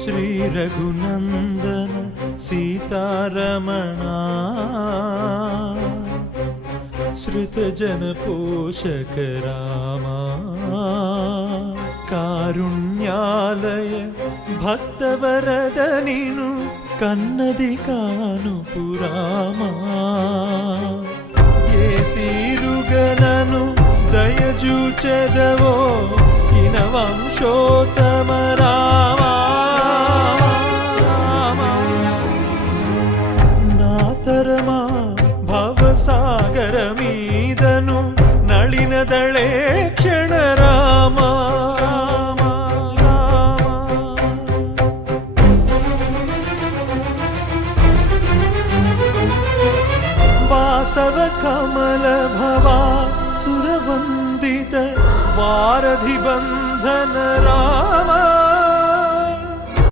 శ్రీ రఘునందన సీతారమణ శ్రుతజన పోషక రామా కారుణ్యాలయ భక్తవరద నిను కన్నది కాను పురామా ఏ తీరుగనను దయజూచెదవో ఇన వంశోత్తమ రామా నాతరమా భవసాగర మీదను నళినదళే క్షణ రామా వాసవ కమల భవా సురవందిత వారధి బంధన రా